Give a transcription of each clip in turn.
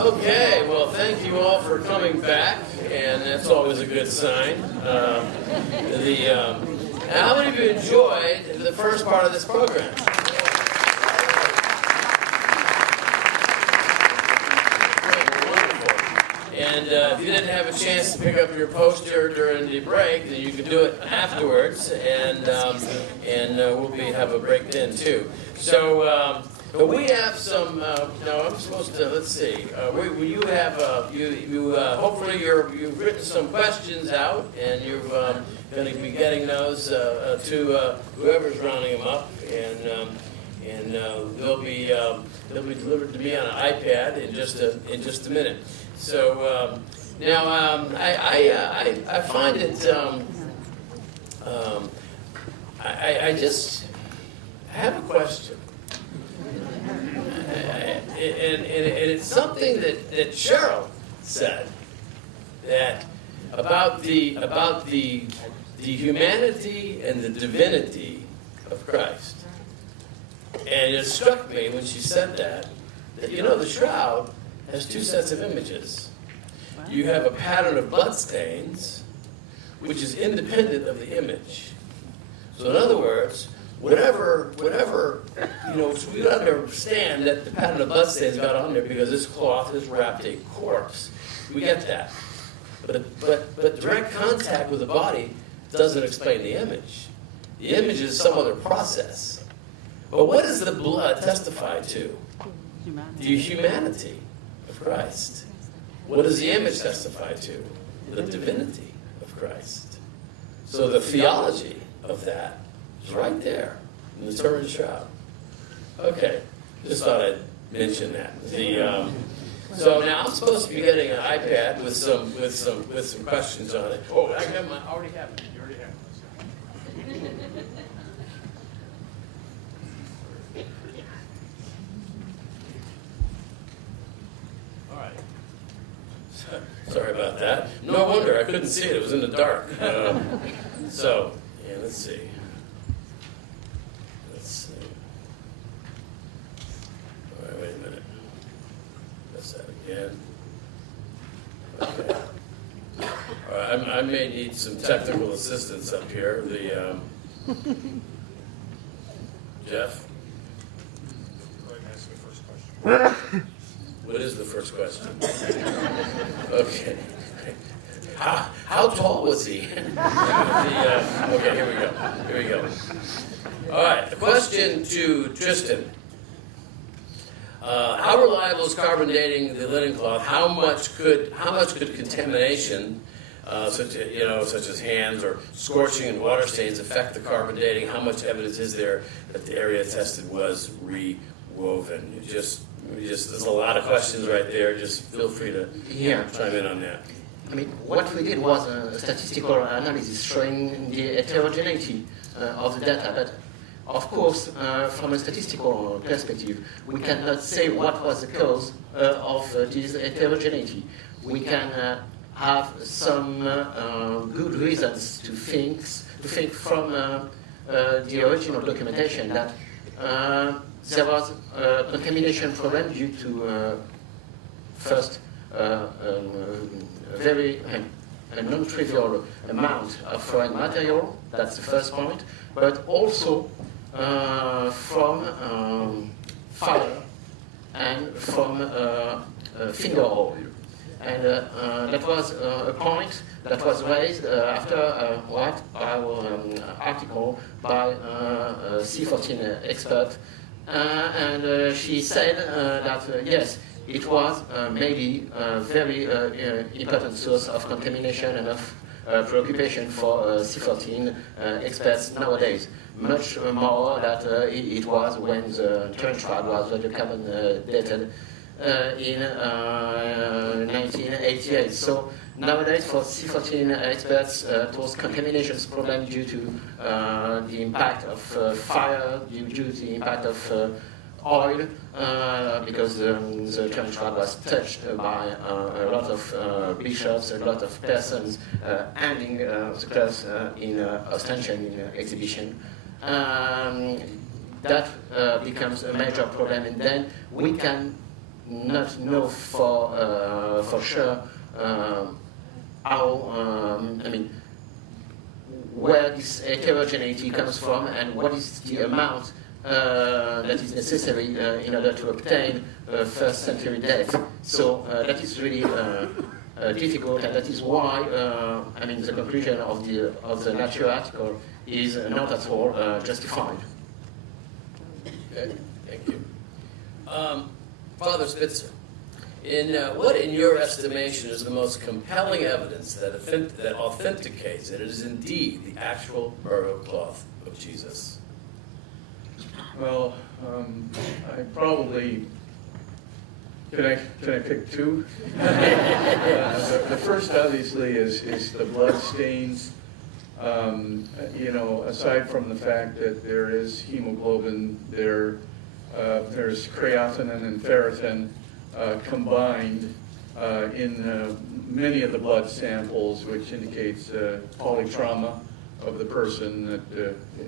Okay, well, thank you all for coming back, and that's always a good sign. How many of you enjoyed the first part of this program? And if you didn't have a chance to pick up your poster during the break, then you could do it afterwards, and we'll have a break then too. So, but we have some. No, I'm supposed to. Let's see. You have hopefully you've written some questions out, and you're going to be getting those to whoever's rounding them up, and they'll be delivered to me on an iPad in just a minute. So now I find it. I just have a question, and it's something that Cheryl said that about the humanity and the divinity of Christ, and it struck me when she said that the shroud has two sets of images. You have a pattern of bloodstains, which is independent of the image. So in other words, whatever, we don't understand that the pattern of bloodstains got on there because this cloth has wrapped a corpse. We get that. But direct contact with the body doesn't explain the image. The image is some other process. But what does the blood testify to? The humanity of Christ. What does the image testify to? The divinity of Christ. So the theology of that is right there in the Turin Shroud. Okay, just thought I'd mention that. So now I'm supposed to be getting an iPad with some questions on it. Oh, I already have it. You already have it. All right. Sorry about that. No wonder I couldn't see it. It was in the dark. Let's see. All right, wait a minute. That's that again. Okay. All right, I may need some technical assistance up here. Jeff? Go ahead and ask the first question. What is the first question? Okay. How tall was he? Okay, here we go. All right, the question to Tristan. How reliable is carbon dating the linen cloth? How much could contamination, such as hands or scorching and water stains, affect the carbon dating? How much evidence is there that the area tested was rewoven? There's a lot of questions right there. Just feel free to chime in on that. I mean, what we did was a statistical analysis showing the heterogeneity of the data. But of course, from a statistical perspective, we cannot say what was the cause of this heterogeneity. We can have some good reasons to think from the original documentation that there was a contamination problem due to first a non-trivial amount of foreign material. That's the first point, but also from fire and from finger oil. And that was a point that was raised after our article by a C14 expert. And she said that, yes, it was maybe a very important source of contamination and of preoccupation for C14 experts nowadays. Much more than it was when the Turin Shroud was carbon dated in 1988. So nowadays, for C14 experts, those contaminations problem due to the impact of fire, due to the impact of oil, because the Turin Shroud was touched by a lot of bishops, a lot of persons handling the cloth in ostension, in exhibition. That becomes a major problem, and then we can not know for sure how, where this heterogeneity comes from and what is the amount that is necessary in order to obtain a first century date. So that is really difficult, and that is why the conclusion of the Nature article is not at all justified. Okay, thank you. Father Spitzer, what, in your estimation, is the most compelling evidence that authenticates that it is indeed the actual burial cloth of Jesus? Well, I probably can I pick two? The first, obviously, is the blood stains. Aside from the fact that there is hemoglobin, there's creatinine and ferritin combined in many of the blood samples, which indicates polytrauma of the person that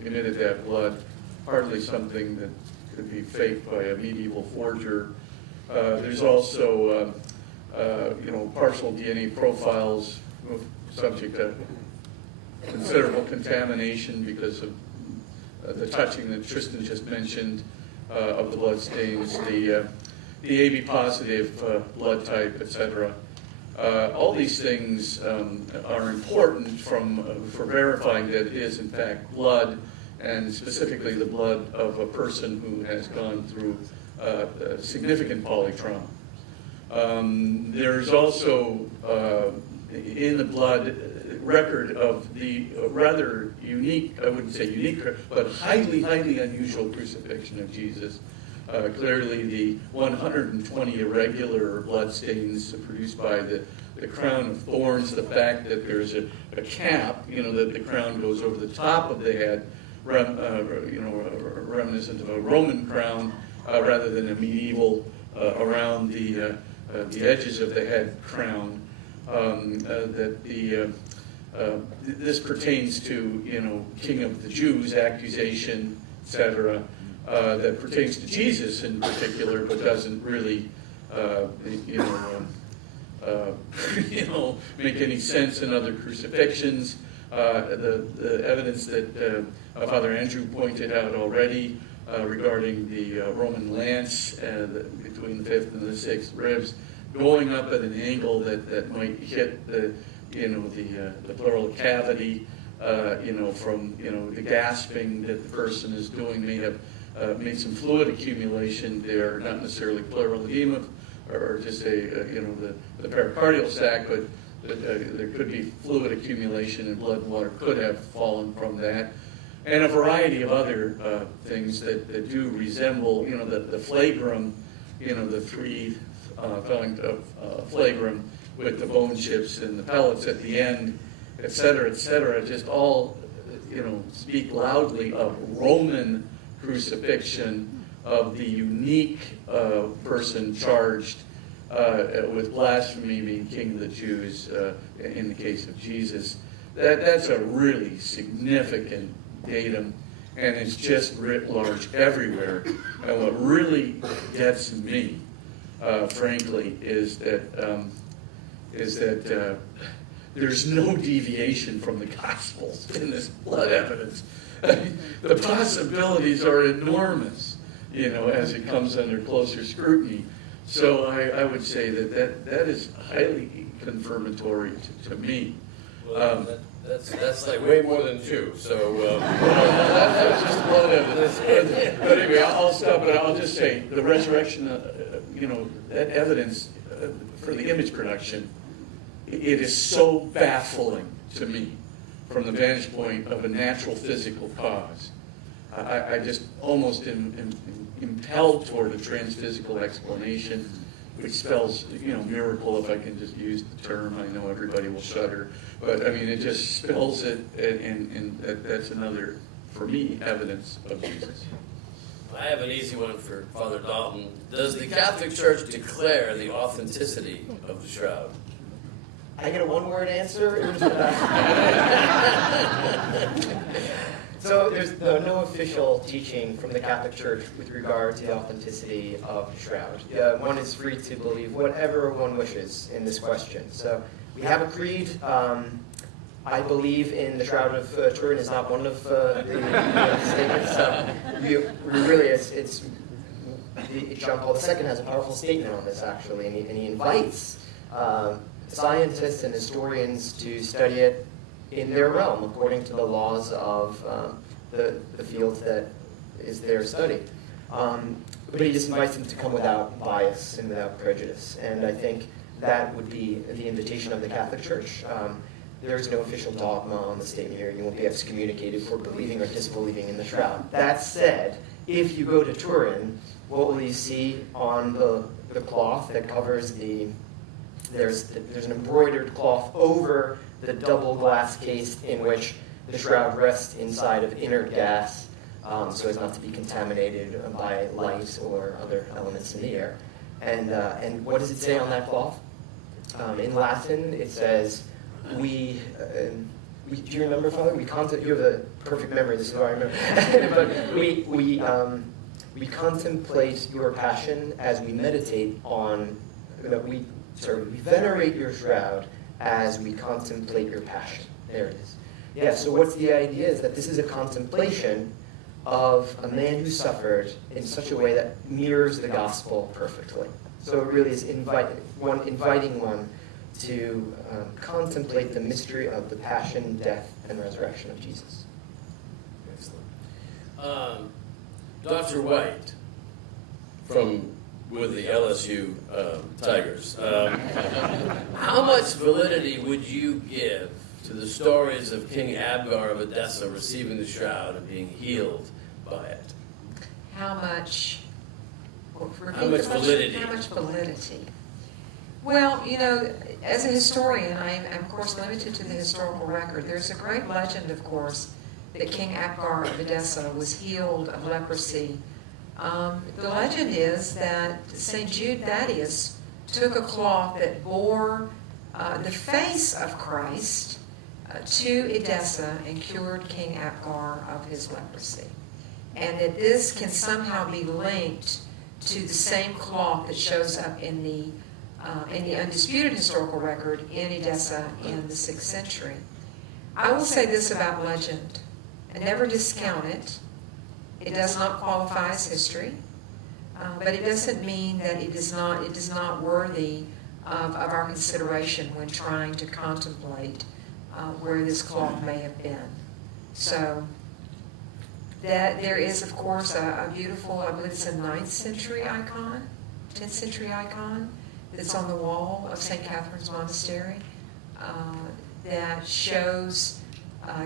emitted that blood. Hardly something that could be faked by a medieval forger. There's also, partial DNA profiles subject to considerable contamination because of the touching that Tristan just mentioned of the blood stains, the AB positive blood type, etc. All these things are important for verifying that it is in fact blood, and specifically the blood of a person who has gone through significant polytrauma. There's also in the blood record of the rather unique, I wouldn't say unique, but highly, highly unusual crucifixion of Jesus. Clearly the 120 irregular blood stains produced by the crown of thorns, the fact that there's a cap, that the crown goes over the top of the head, reminiscent of a Roman crown rather than a medieval around the edges of the head crown. This pertains to King of the Jews accusation, etc. That pertains to Jesus in particular, but doesn't really make any sense in other crucifixions. The evidence that Father Andrew pointed out already regarding the Roman lance between the 5th and the 6th ribs, going up at an angle that might hit the pleural cavity, from the gasping that the person is doing may have made some fluid accumulation there, not necessarily pleural edema or just the pericardial sac, but there could be fluid accumulation and blood and water could have fallen from that. And a variety of other things that do resemble, the flagrum, the three flagrum with the bone chips and the pellets at the end, et cetera, just all, speak loudly of Roman crucifixion of the unique person charged with blasphemy, being King of the Jews in the case of Jesus. That's a really significant datum, and it's just writ large everywhere. And what really gets me, frankly, is that there's no deviation from the Gospels in this blood evidence. The possibilities are enormous, as it comes under closer scrutiny. So I would say that is highly confirmatory to me. Well, that's like way more than two. So that was just blood evidence. But anyway, I'll stop. But I'll just say the resurrection, that evidence for the image production, it is so baffling to me from the vantage point of a natural physical cause. I just almost am impelled toward a transphysical explanation, which spells, miracle, if I can just use the term. I know everybody will shudder, but it just spells it, and that's another, for me, evidence of Jesus. I have an easy one for Father Dalton. Does the Catholic Church declare the authenticity of the shroud? I get a one-word answer. So there's no official teaching from the Catholic Church with regard to the authenticity of the shroud. One is free to believe whatever one wishes in this question. So we have a creed. I believe in the Shroud of Turin is not one of the statements. John Paul II has a powerful statement on this, actually, and he invites scientists and historians to study it in their realm, according to the laws of the field that is their study. But he just invites them to come without bias and without prejudice. And I think that would be the invitation of the Catholic Church. There is no official dogma on the statement here. You won't be excommunicated for believing or disbelieving in the shroud. That said, if you go to Turin, what will you see on the cloth that covers there's an embroidered cloth over the double glass case in which the shroud rests inside of inert gas, so as not to be contaminated by light or other elements in the air. And what does it say on that cloth? In Latin, it says, do you remember, Father? You have a perfect memory. This is what I remember. But we contemplate your passion as we meditate on. We venerate your shroud as we contemplate your passion. There it is. Yeah. So what's the idea? Is that this is a contemplation of a man who suffered in such a way that mirrors the gospel perfectly. So it really is inviting one to contemplate the mystery of the passion, death, and resurrection of Jesus. Excellent. Dr. White, with the LSU Tigers, how much validity would you give to the stories of King Abgar of Edessa receiving the shroud and being healed by it? How much validity? How much validity? Well, as a historian, I'm of course limited to the historical record. There's a great legend, of course, that King Abgar of Edessa was healed of leprosy. The legend is that St. Jude Thaddeus took a cloth that bore the face of Christ to Edessa and cured King Abgar of his leprosy. And that this can somehow be linked to the same cloth that shows up in the undisputed historical record in Edessa in the 6th century. I will say this about legend. I never discount it. It does not qualify as history, but it doesn't mean that it is not worthy of our consideration when trying to contemplate where this cloth may have been. So that there is, of course, a beautiful, I believe it's a 9th century icon, 10th century icon, that's on the wall of St. Catherine's Monastery that shows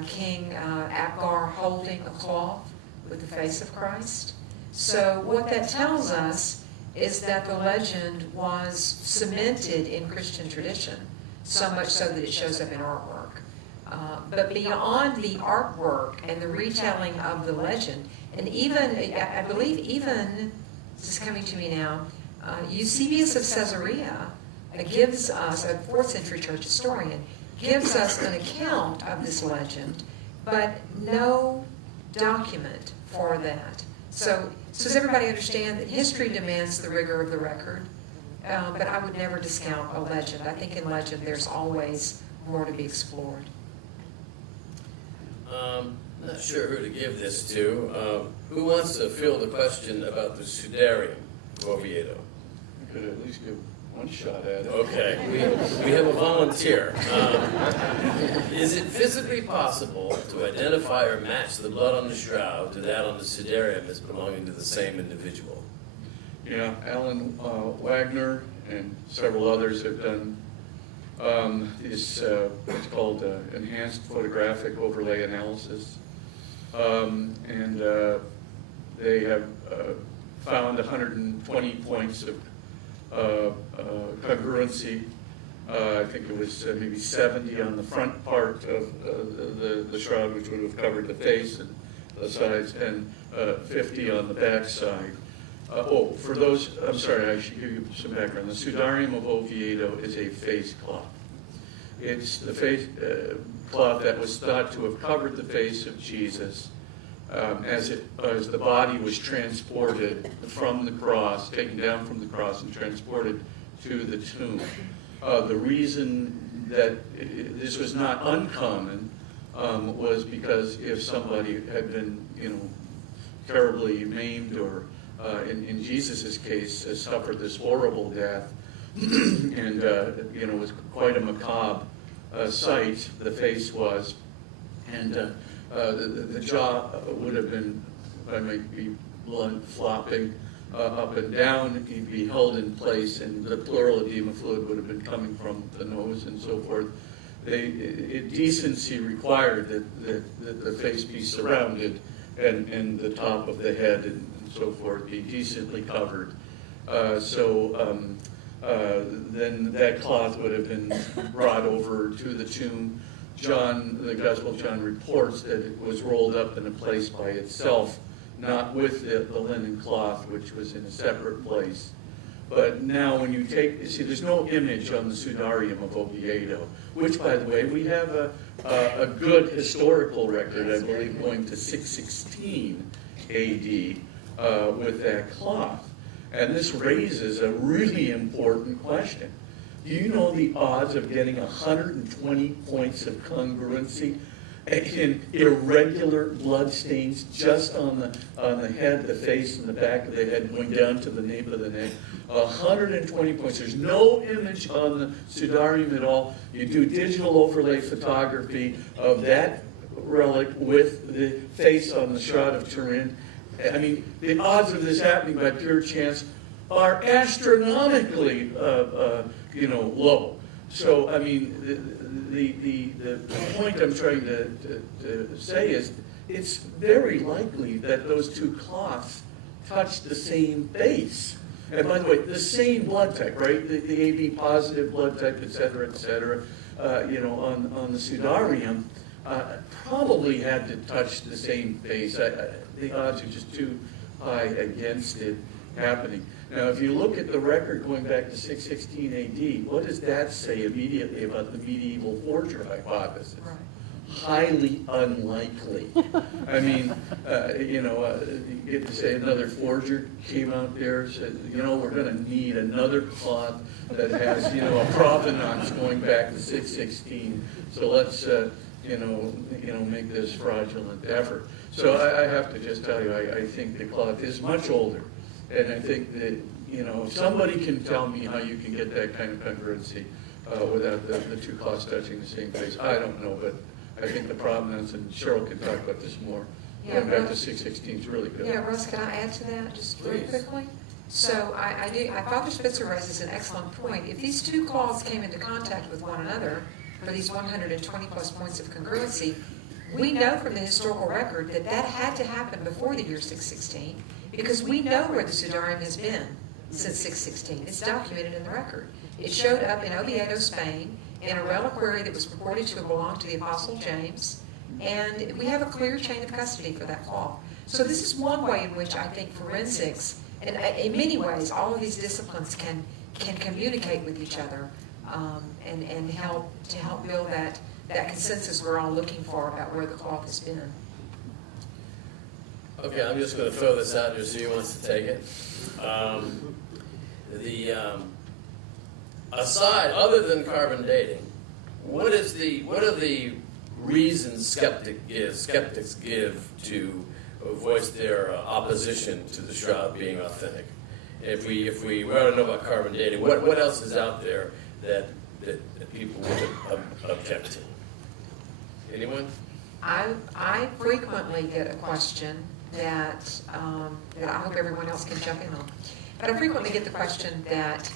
King Abgar holding a cloth with the face of Christ. So what that tells us is that the legend was cemented in Christian tradition, so much so that it shows up in artwork. But beyond the artwork and the retelling of the legend, and even, I believe even, this is coming to me now, Eusebius of Caesarea gives us, a 4th century church historian, gives us an account of this legend, but no document for that. So does everybody understand that history demands the rigor of the record? But I would never discount a legend. I think in legend there's always more to be explored. Not sure who to give this to. Who wants to field the question about the Sudarium of Oviedo? I could at least give one shot at it. Okay, we have a volunteer. Is it physically possible to identify or match the blood on the shroud to that on the Sudarium as belonging to the same individual? Yeah, Alan Wagner and several others have done this, what's called enhanced photographic overlay analysis. And they have found 120 points of congruency. I think it was maybe 70 on the front part of the shroud, which would have covered the face and the sides, and 50 on the back side. For those, I'm sorry, I should give you some background. The Sudarium of Oviedo is a face cloth. It's the face cloth that was thought to have covered the face of Jesus as the body was transported from the cross, taken down from the cross and transported to the tomb. The reason that this was not uncommon was because if somebody had been, terribly maimed, or in Jesus' case, suffered this horrible death, and it was quite a macabre sight. The face was, and the jaw would have been, I might be blunt, flopping up and down. He'd be held in place, and the pleural edema fluid would have been coming from the nose and so forth. Decency required that the face be surrounded and the top of the head and so forth be decently covered. Then that cloth would have been brought over to the tomb. The Gospel of John reports that it was rolled up in a place by itself, not with the linen cloth, which was in a separate place. But now when you there's no image on the Sudarium of Oviedo, which, by the way, we have a good historical record, I believe, going to 616 AD with that cloth. And this raises a really important question. Do you know the odds of getting 120 points of congruency in irregular blood stains just on the head, the face, and the back of the head, going down to the nape of the neck? 120 points. There's no image on the Sudarium at all. You do digital overlay photography of that relic with the face on the Shroud of Turin. I mean, the odds of this happening by pure chance are astronomically, low. So, I mean, the point I'm trying to say is it's very likely that those two cloths touch the same face. And by the way, the same blood type, right? The AB positive blood type, et cetera, on the Sudarium, probably had to touch the same face. The odds are just too high against it happening. Now, if you look at the record going back to 616 AD, what does that say immediately about the medieval forger hypothesis? Right. Highly unlikely. I mean, you get to say another forger came out there, said, we're going to need another cloth that has, a provenance going back to 616. So let's, make this fraudulent effort. So I have to just tell you, I think the cloth is much older. And I think that, if somebody can tell me how you can get that kind of congruency without the two cloths touching the same face, I don't know, but I think the provenance, and Cheryl can talk about this more, going back to 616 is really good. Yeah, Russ, can I add to that just very quickly? So Father Spitzer raises an excellent point. If these two cloths came into contact with one another for these 120 plus points of congruency, we know from the historical record that had to happen before the year 616, because we know where the Sudarium has been since 616. It's documented in the record. It showed up in Oviedo, Spain, in a reliquary that was purported to have belonged to the Apostle James, and we have a clear chain of custody for that cloth. So this is one way in which I think forensics, and in many ways, all of these disciplines can communicate with each other and help build that consensus we're all looking for about where the cloth has been. Okay, I'm just going to throw this out here, see who wants to take it. Aside, other than carbon dating, what are the reasons skeptics give to voice their opposition to the shroud being authentic? If we want to know about carbon dating, what else is out there that people would object to? Anyone? I frequently get a question that I hope everyone else can jump in on. But I frequently get the question that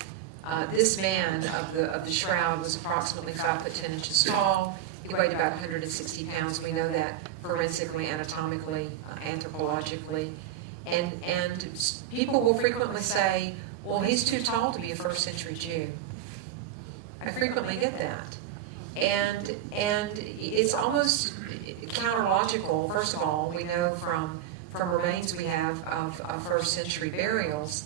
this man of the shroud was approximately 5 foot 10 inches tall. He weighed about 160 pounds. We know that forensically, anatomically, anthropologically. And people will frequently say, well, he's too tall to be a first century Jew. I frequently get that. And it's almost counterlogical. First of all, we know from remains we have of first century burials,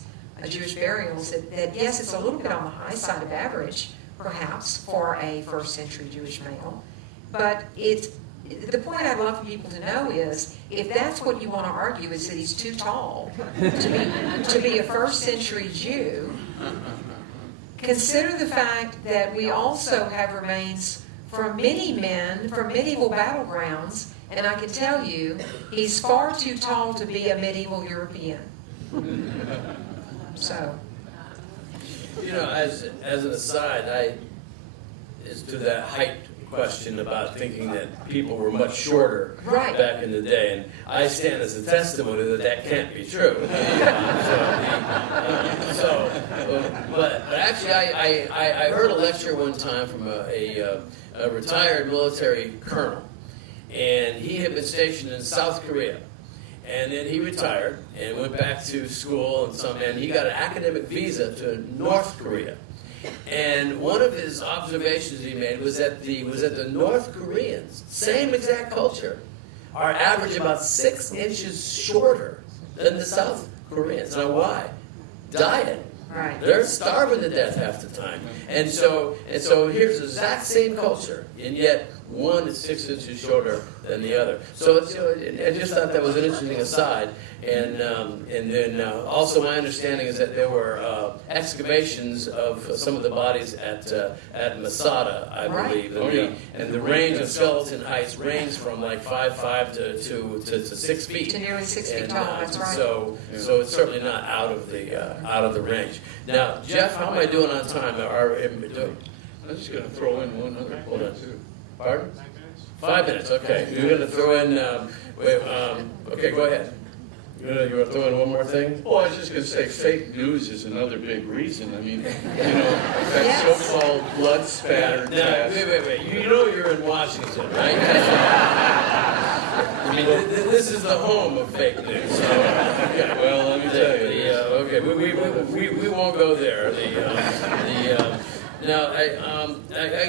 Jewish burials, that yes, it's a little bit on the high side of average, perhaps, for a first century Jewish male, but it's the point I'd love for people to know is, if that's what you want to argue, is that he's too tall to be a first century Jew, consider the fact that we also have remains from many men from medieval battlegrounds, and I can tell you, he's far too tall to be a medieval European. So, You know, as an aside, as to that height question about thinking that people were much shorter Right. back in the day, and I stand as a testimony that that can't be true. But actually, I heard a lecture one time from a retired military colonel, and he had been stationed in South Korea. And then he retired and went back to school, and he got an academic visa to North Korea. And one of his observations he made was that the North Koreans, same exact culture, are average about 6 inches shorter than the South Koreans. Now why? Diet. right. They're starving to death half the time. And so here's the exact same culture, and yet one is 6 inches shorter than the other. So it's, I just thought that was an interesting aside. And then also my understanding is that there were excavations of some of the bodies at Masada, I believe. And the range of skeleton heights range from like 5'5" to 6 feet. To nearly 6 feet tall, that's right. So it's certainly not out of the range. Now, Jeff, how am I doing on time? I'm just going to throw in one other Hold on. point too. Pardon? 5 minutes, okay. You're going to throw in, okay, go ahead. You're going to throw in one more thing? Oh, I was just going to say, fake news is another big reason. I mean, that Yes. so-called blood spatter Now, test. wait. You know you're in Washington, right? I mean, this is the home of fake news. So, yeah. Well, let me tell you. Okay, we won't go there. Now, I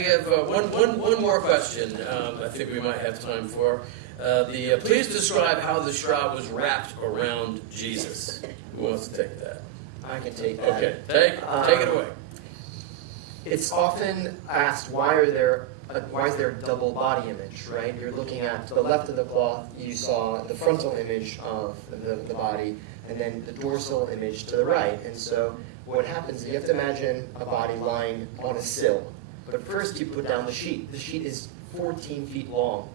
have one more question. I think we might have time for. Please describe how the shroud was wrapped around Jesus. Who wants to take that? I can take that. Okay, take it away. It's often asked, why is there a double body image, right? You're looking at to the left of the cloth, you saw the frontal image of the body, and then the dorsal image to the right. And so what happens is you have to imagine a body lying on a sill. But first you put down the sheet. The sheet is 14 feet long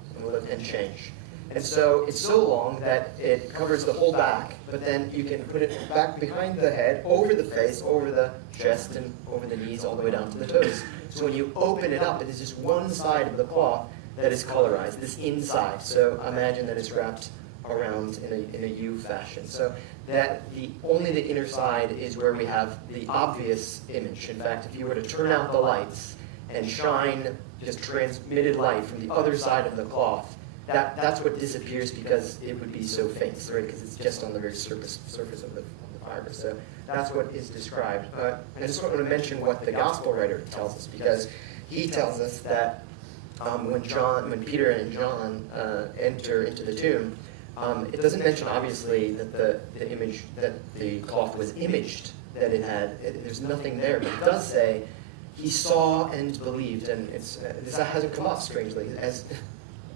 and change. And so it's so long that it covers the whole back, but then you can put it back behind the head, over the face, over the chest, and over the knees, all the way down to the toes. So when you open it up, it is just one side of the cloth that is colorized, this inside. So imagine that it's wrapped around in a U fashion. So that only the inner side is where we have the obvious image. In fact, if you were to turn out the lights and shine just transmitted light from the other side of the cloth, that's what disappears because it would be so faint, right? Because it's just on the very surface of the fiber. So that's what is described. And I just want to mention what the gospel writer tells us, because he tells us that when Peter and John enter into the tomb, it doesn't mention obviously that the image, that the cloth was imaged, that it had. There's nothing there, but it does say he saw and believed, and this hasn't come up strangely as.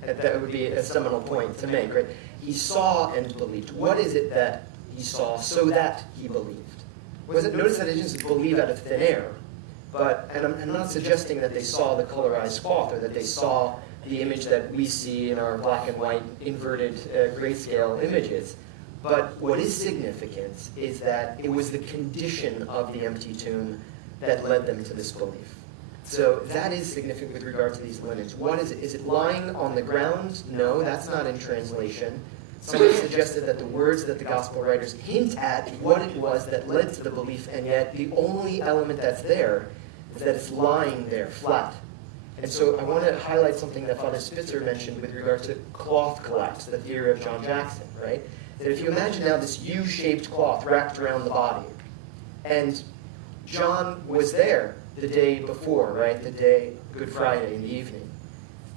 That would be a seminal point to make, right? He saw and believed. What is it that he saw so that he believed? Notice that it didn't just believe out of thin air, and I'm not suggesting that they saw the colorized cloth or that they saw the image that we see in our black and white inverted grayscale images. But what is significant is that it was the condition of the empty tomb that led them to this belief. So that is significant with regard to these linens. What is it? Is it lying on the ground? No, that's not in translation. Somebody suggested that the words that the gospel writers hint at what it was that led to the belief, and yet the only element that's there is that it's lying there, flat. And so I want to highlight something that Father Spitzer mentioned with regard to cloth collapse, the theory of John Jackson, right? That if you imagine now this U-shaped cloth wrapped around the body, and John was there the day before, right? The day, Good Friday in the evening.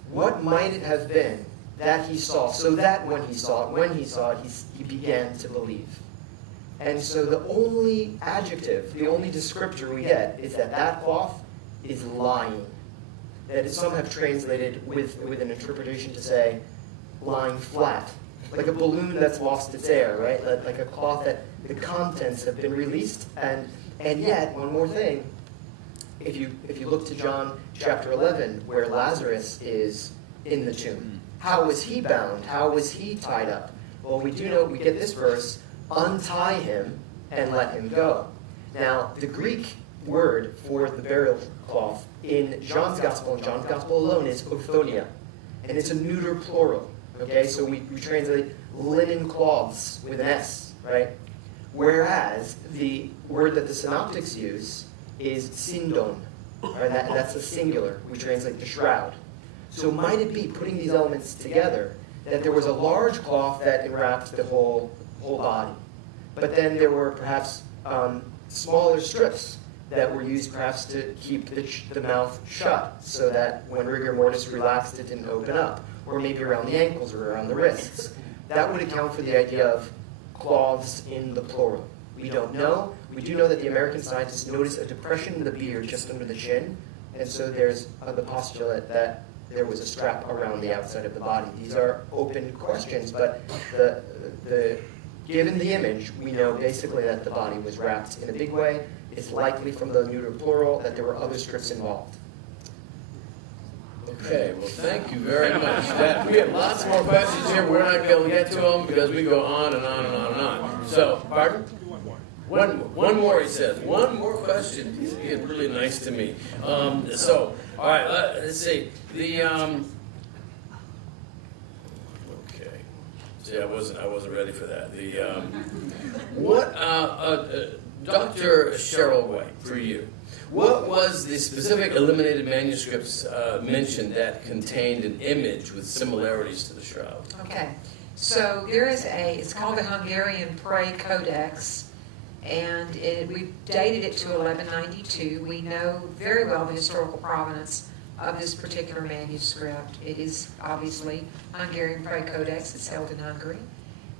What might it have been that he saw, so that when he saw it, he began to believe? And so the only adjective, the only descriptor we get is that cloth is lying. that some have translated with an interpretation to say lying flat, like a balloon that's lost its air, right? Like a cloth that the contents have been released, and yet, one more thing, if you look to John chapter 11, where Lazarus is in the tomb, how was he bound? How was he tied up? Well, we do know, we get this verse, untie him and let him go. Now, the Greek word for the burial cloth in John's Gospel, and John's Gospel alone, is ophthonia, and it's a neuter plural. Okay, so we translate linen cloths with an S, right? Whereas the word that the synoptics use is sindon, and that's a singular. We translate the shroud. So might it be, putting these elements together, that there was a large cloth that enwrapped the whole body, but then there were perhaps smaller strips that were used perhaps to keep the mouth shut, so that when rigor mortis relaxed, it didn't open up, or maybe around the ankles or around the wrists. That would account for the idea of cloths in the plural. We don't know. We do know that the American scientists noticed a depression in the beard just under the chin, and so there's the postulate that there was a strap around the outside of the body. These are open questions, but given the image, we know basically that the body was wrapped in a big way. It's likely from the neuter plural that there were other strips involved. Okay, well, thank you very much. We have lots more questions here. We're not going to be able to get to them because we go on and on and on and on. So, pardon? One more, he says. One more question. He's being really nice to me. All right, let's see. Okay. See, I wasn't ready for that. Dr. Cheryl White, for you. What was the specific eliminated manuscripts mentioned that contained an image with similarities to the shroud? Okay, so there is it's called the Hungarian Prey Codex, and we dated it to 1192. We know very well the historical provenance of this particular manuscript. It is obviously Hungarian Prey Codex. It's held in Hungary.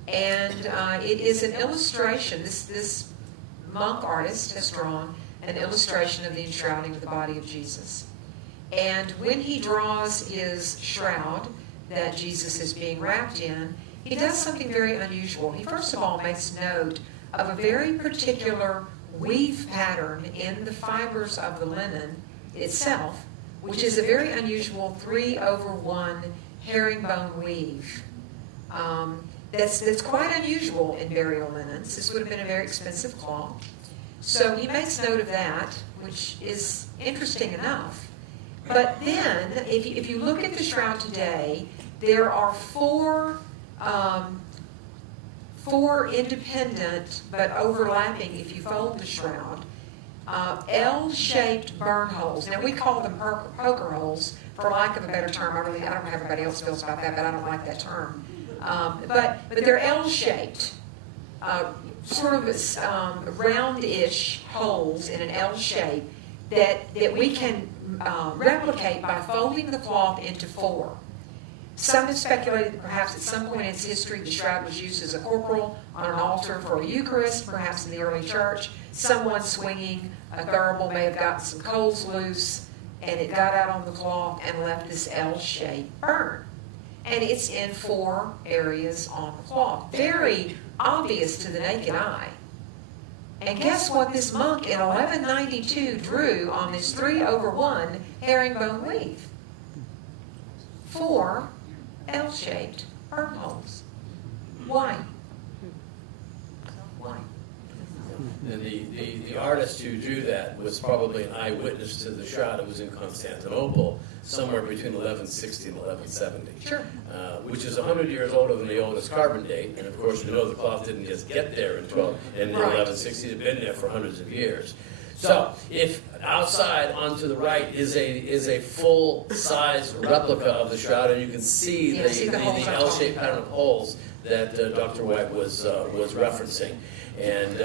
And it is an illustration. This monk artist has drawn an illustration of the enshrouding of the body of Jesus. And when he draws his shroud that Jesus is being wrapped in, he does something very unusual. He first of all makes note of a very particular weave pattern in the fibers of the linen itself, which is a very unusual 3/1 herringbone weave. That's quite unusual in burial linens. This would have been a very expensive cloth. So he makes note of that, which is interesting enough. But then, if you look at the shroud today, there are four independent but overlapping, if you fold the shroud, L-shaped burn holes. Now we call them poker holes, for lack of a better term. I don't know how everybody else feels about that, but I don't like that term. But they're L-shaped, sort of round-ish holes in an L shape that we can replicate by folding the cloth into four. Some have speculated that perhaps at some point in its history the shroud was used as a corporal on an altar for a Eucharist, perhaps in the early church. Someone swinging a thurible may have gotten some coals loose, and it got out on the cloth and left this L-shaped burn. And it's in four areas on the cloth. Very obvious to the naked eye. And guess what this monk in 1192 drew on this 3/1 herringbone weave? 4 L-shaped burn holes. Why? Why? And the artist who drew that was probably an eyewitness to the shroud. It was in Constantinople, somewhere between 1160 and 1170. Sure. Which is 100 years older than the oldest carbon date. And of course, we know the cloth didn't just get there in 1160. It had been there for hundreds of years. So, if outside onto the right is a full-size replica of the shroud, and you can see the L-shaped pattern of holes that Dr. White was referencing. And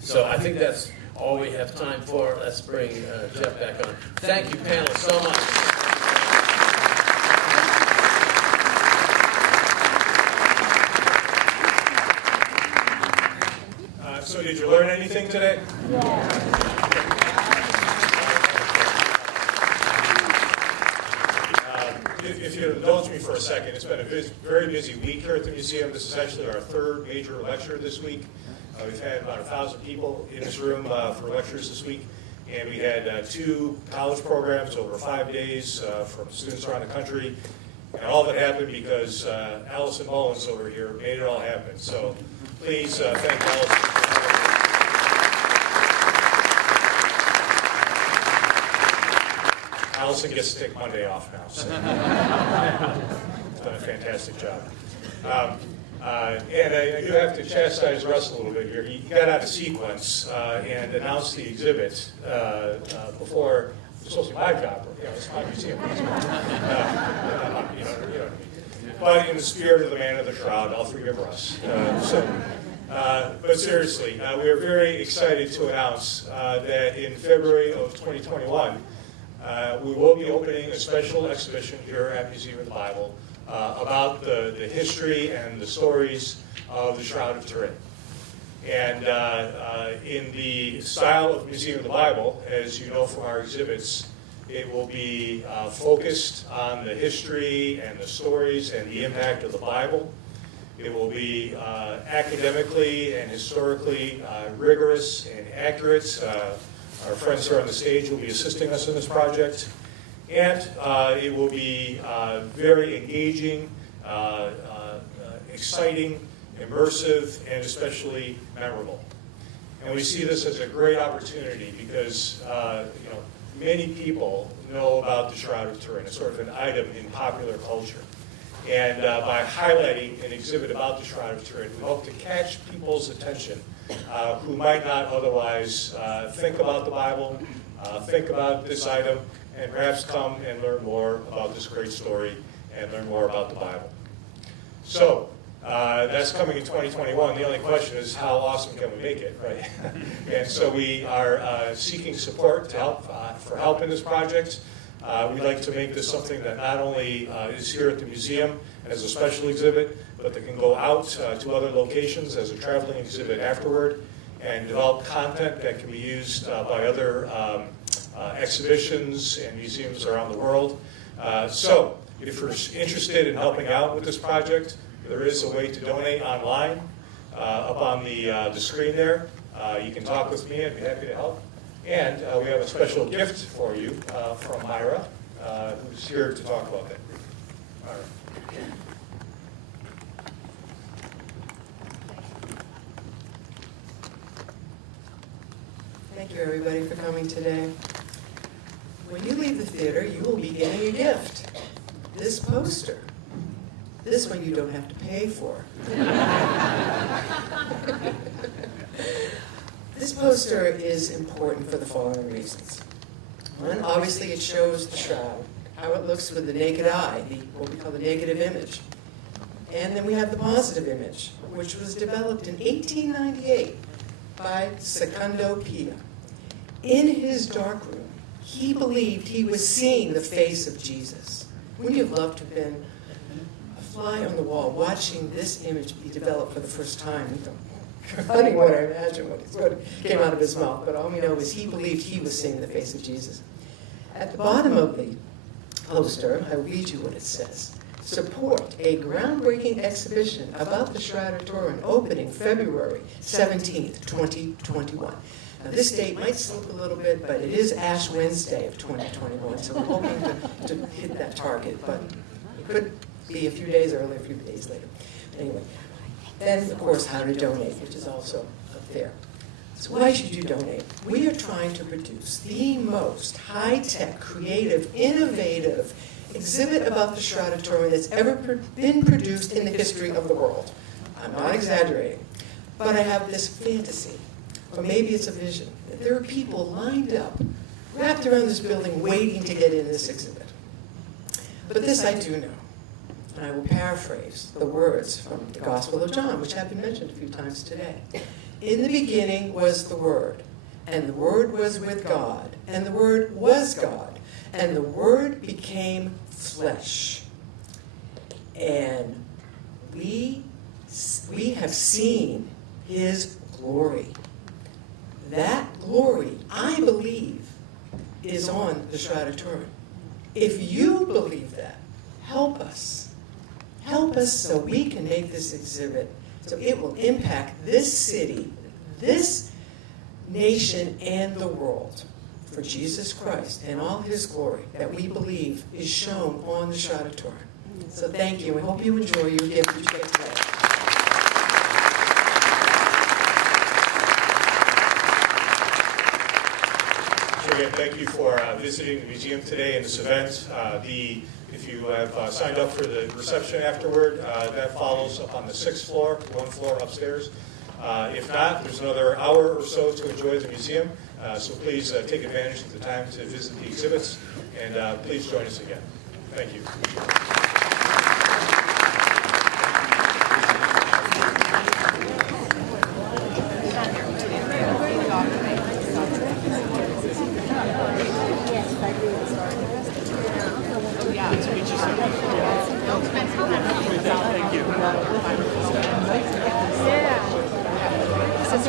so I think that's all we have time for. Let's bring Jeff back on. Thank you, panel, so much. So did you learn anything today? if you'll indulge me for a second, it's been a very busy week here at the museum. This is actually our third major lecture this week. We've had about 1,000 people in this room for lectures this week. And we had 2 college programs over 5 days from students around the country. And all of it happened because Allison Mullins over here made it all happen. So please thank Allison. Allison gets to take Monday off now. So. She's done a fantastic job. And I do have to chastise Russ a little bit here. He got out of sequence and announced the exhibit before. It's supposed to be my job. It's my museum. But in the spirit of the man of the shroud, I'll forgive Russ. But seriously, we are very excited to announce that in February of 2021, we will be opening a special exhibition here at Museum of the Bible about the history and the stories of the Shroud of Turin. And in the style of Museum of the Bible, as you know from our exhibits, it will be focused on the history and the stories and the impact of the Bible. It will be academically and historically rigorous and accurate. Our friends here on the stage will be assisting us in this project. And it will be very engaging, exciting, immersive, and especially memorable. And we see this as a great opportunity because many people know about the Shroud of Turin. It's sort of an item in popular culture. And by highlighting an exhibit about the Shroud of Turin, we hope to catch people's attention who might not otherwise think about the Bible, think about this item, and perhaps come and learn more about this great story and learn more about the Bible. So that's coming in 2021. The only question is how awesome can we make it, right? And so we are seeking support to help in this project. We'd like to make this something that not only is here at the museum as a special exhibit, but that can go out to other locations as a traveling exhibit afterward and develop content that can be used by other exhibitions and museums around the world. So if you're interested in helping out with this project, there is a way to donate online up on the screen there. You can talk with me. I'd be happy to help. And we have a special gift for you from Myra, who's here to talk about that. Myra. Thank you, everybody, for coming today. When you leave the theater, you will be getting a gift. This poster. This one you don't have to pay for. This poster is important for the following reasons. One, obviously it shows the shroud, how it looks with the naked eye, what we call the negative image. And then we have the positive image, which was developed in 1898 by Secondo Pia. In his darkroom, he believed he was seeing the face of Jesus. Wouldn't you have loved to have been a fly on the wall watching this image be developed for the first time? I don't want to imagine what came out of his mouth, but all we know is he believed he was seeing the face of Jesus. At the bottom of the poster, I will read you what it says. Support a groundbreaking exhibition about the Shroud of Turin opening February 17th, 2021. Now, this date might slip a little bit, but it is Ash Wednesday of 2021, so we're hoping to hit that target, but it could be a few days earlier, a few days later. Anyway, then, of course, how to donate, which is also up there. So why should you donate? We are trying to produce the most high-tech, creative, innovative exhibit about the Shroud of Turin that's ever been produced in the history of the world. I'm not exaggerating. But I have this fantasy, or maybe it's a vision, that there are people lined up, wrapped around this building, waiting to get in this exhibit. But this I do know. And I will paraphrase the words from the Gospel of John, which have been mentioned a few times today. In the beginning was the Word, and the Word was with God, and the Word was God, and the Word became flesh. And we have seen His glory. That glory, I believe, is on the Shroud of Turin. If you believe that, help us. Help us so we can make this exhibit, so it will impact this city, this nation, and the world for Jesus Christ and all his glory that we believe is shown on the Shroud. So thank you. We hope you enjoy your gift that you get today. So again, thank you for visiting the museum today and this event. If you have signed up for the reception afterward, that follows up on the 6th floor, one floor upstairs. If not, there's another hour or so to enjoy the museum. So please take advantage of the time to visit the exhibits, and please join us again. Thank you. This is